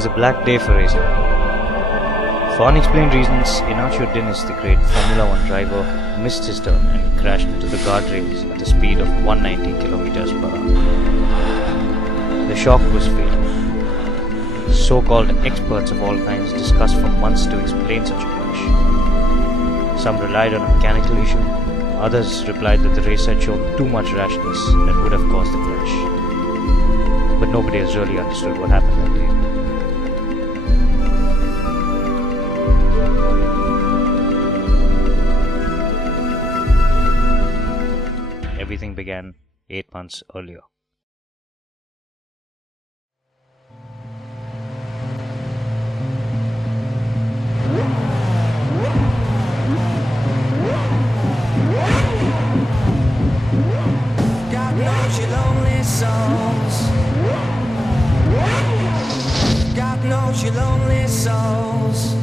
was a black day for racing. For unexplained reasons, Ignacio Diniz, the great Formula 1 driver, missed his turn and crashed into the guardrails at a speed of 190 km per hour. The shock was fatal. So-called experts of all kinds discussed for months to explain such a crash. Some relied on a mechanical issue, others replied that the race had shown too much rashness that would have caused the crash. But nobody has really understood what happened that day. Everything began 8 months earlier. God knows your lonely souls. God knows your lonely souls.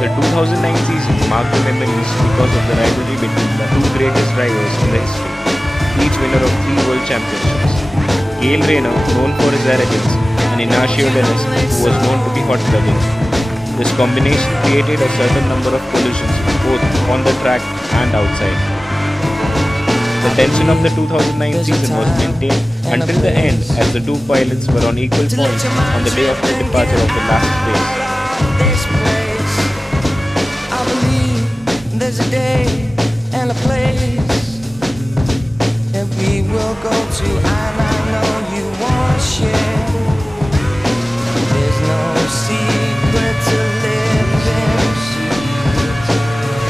The 2009 season marked the memories because of the rivalry between the two greatest drivers in the history, each winner of 3 world championships. Gail Rayner, known for his arrogance, and Ignacio Diniz, who was known to be hot-blooded. This combination created a certain number of collisions both on the track and outside. The tension of the 2009 season was maintained until the end, as the two pilots were on equal points on the day of the departure of the last race. There's a day and a place that we will go to, and I know you wanna share. There's no secret to living.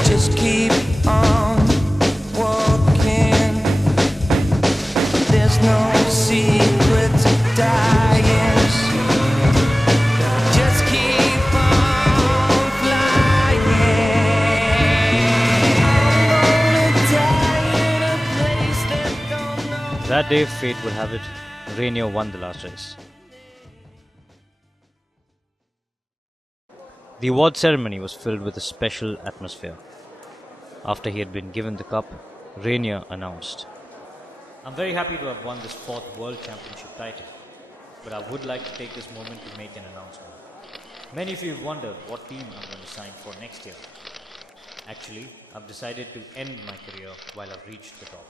Just keep on walking. There's no secret to dying. Just keep on flying. That day, fate would have it, Rayner won the last race. The award ceremony was filled with a special atmosphere. After he had been given the cup, Rayner announced, "I'm very happy to have won this 4th World Championship title, but I would like to take this moment to make an announcement. Many of you have wondered what team I'm going to sign for next year. Actually, I've decided to end my career while I've reached the top.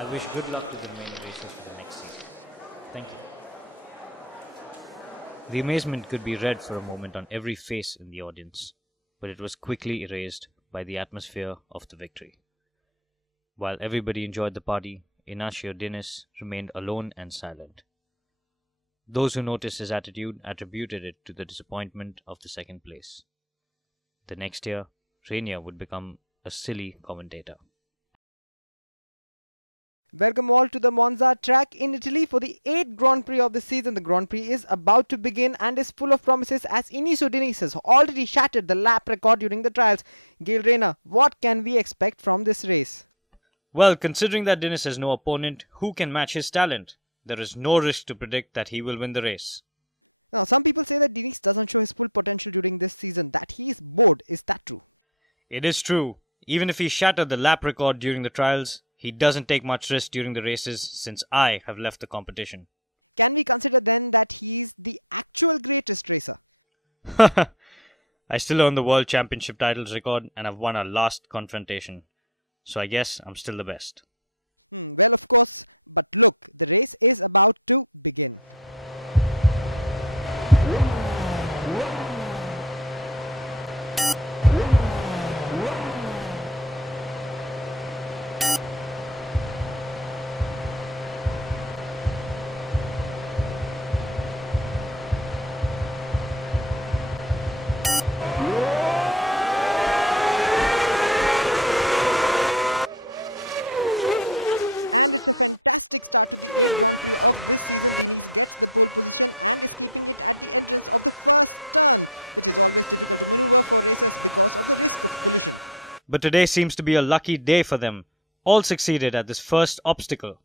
I wish good luck to the remaining racers for the next season. Thank you." The amazement could be read for a moment on every face in the audience, but it was quickly erased by the atmosphere of the victory. While everybody enjoyed the party, Ignacio Diniz remained alone and silent. Those who noticed his attitude attributed it to the disappointment of the second place. The next year, Rayner would become a silly commentator. Well, considering that Diniz has no opponent, who can match his talent? There is no risk to predict that he will win the race. It is true, even if he shattered the lap record during the trials, he doesn't take much risk during the races since I have left the competition. I still own the World Championship titles record and I've won our last confrontation. So I guess I'm still the best. But today seems to be a lucky day for them. All succeeded at this first obstacle.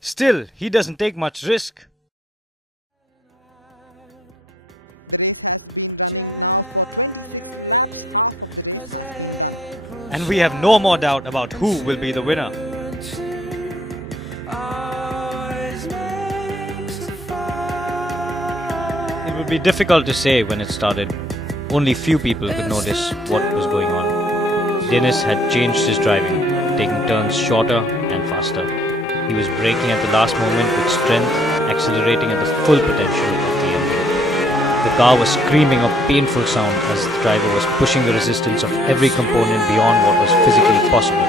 Still, he doesn't take much risk. And we have no more doubt about who will be the winner. It would be difficult to say when it started. Only few people could notice what was going on. Dennis had changed his driving, taking turns shorter and faster. He was braking at the last moment with strength, accelerating at the full potential of the engine. The car was screaming a painful sound as the driver was pushing the resistance of every component beyond what was physically possible.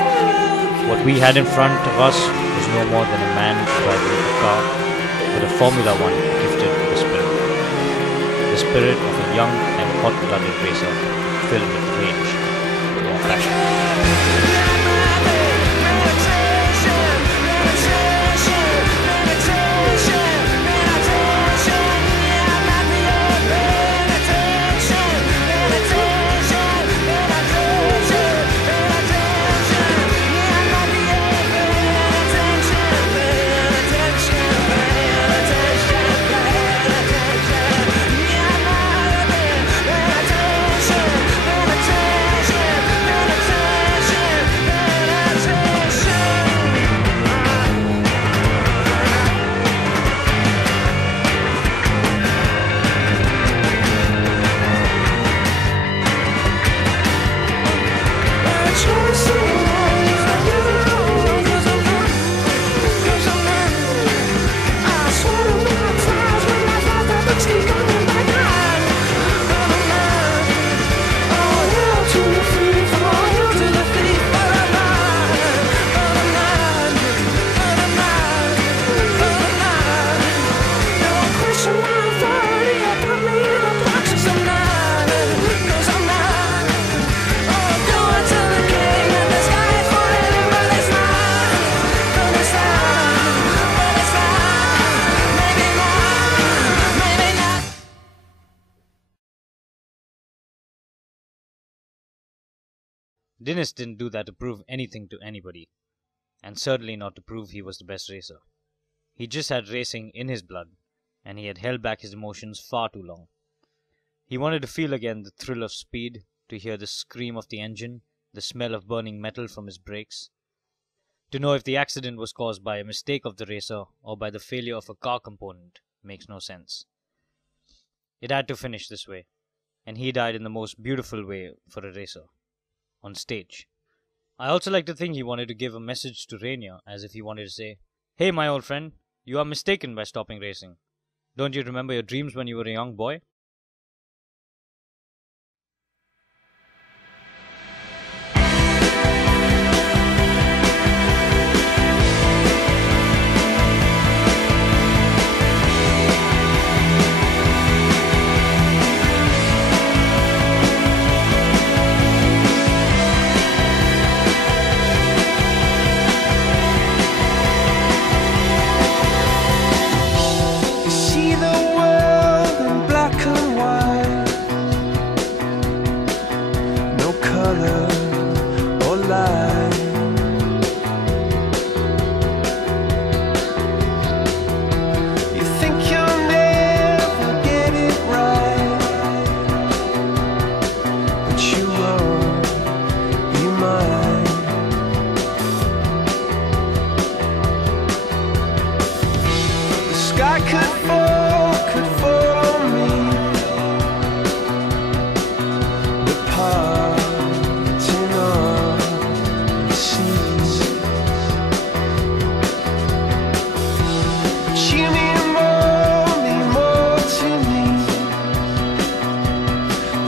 What we had in front of us was no more than a man driving a car, but a Formula One gifted with the spirit. The spirit of a young and hot-blooded racer, filled with rage and passion. Dennis didn't do that to prove anything to anybody, and certainly not to prove he was the best racer. He just had racing in his blood, and he had held back his emotions far too long. He wanted to feel again the thrill of speed, to hear the scream of the engine, the smell of burning metal from his brakes, to know if the accident was caused by a mistake of the racer or by the failure of a car component makes no sense. It had to finish this way, and he died in the most beautiful way for a racer. On stage. I also like to think he wanted to give a message to Rainier, as if he wanted to say, "Hey my old friend, you are mistaken by stopping racing. Don't you remember your dreams when you were a young boy?"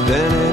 Then